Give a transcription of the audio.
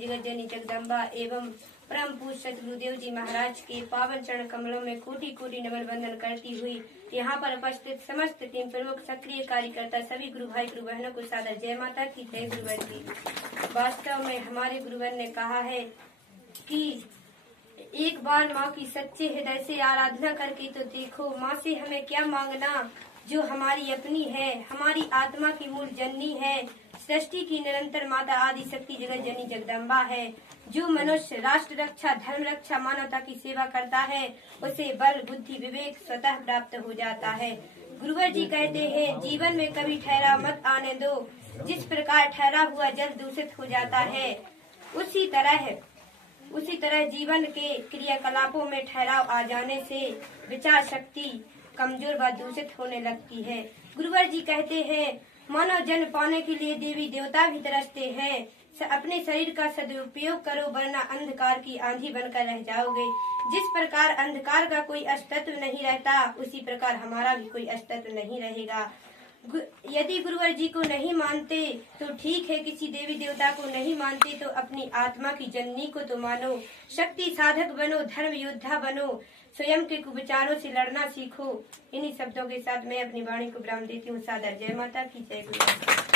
जगत जननी जगदम्बा एवं परम पूज्य सतगुरुदेव जी महाराज के पावन चरण कमलों में कोटि कोटि नमन वंदन करती हुई यहाँ पर उपस्थित समस्त टीम प्रमुख सक्रिय कार्यकर्ता सभी गुरु भाई गुरु बहनों को सादर जय माता की जय गुरुवर जी। वास्तव में हमारे गुरुवर ने कहा है कि एक बार माँ की सच्चे हृदय से आराधना करके तो देखो, माँ से हमें क्या मांगना जो हमारी अपनी है, हमारी आत्मा की मूल जननी है, सृष्टि की निरंतर माता आदि शक्ति जगत जननी जगदम्बा है। जो मनुष्य राष्ट्र रक्षा धर्म रक्षा मानवता की सेवा करता है उसे बल बुद्धि विवेक स्वतः प्राप्त हो जाता है। गुरुवर जी कहते हैं जीवन में कभी ठहराव मत आने दो, जिस प्रकार ठहरा हुआ जल दूषित हो जाता है उसी तरह जीवन के क्रियाकलापों में ठहराव आ जाने से विचार शक्ति कमजोर व दूषित होने लगती है। गुरुवर जी कहते हैं मानव जन्म पाने के लिए देवी देवता भी तरसते हैं, अपने शरीर का सदुपयोग करो वरना अंधकार की आंधी बनकर रह जाओगे। जिस प्रकार अंधकार का कोई अस्तित्व नहीं रहता उसी प्रकार हमारा भी कोई अस्तित्व नहीं रहेगा। यदि गुरुवर जी को नहीं मानते तो ठीक है, किसी देवी देवता को नहीं मानते तो अपनी आत्मा की जननी को तो मानो, शक्ति साधक बनो, धर्म योद्धा बनो, स्वयं के कुविचारों से लड़ना सीखो। इन्हीं शब्दों के साथ मैं अपनी वाणी को विराम देती हूँ। सादर जय माता की जय गुरु।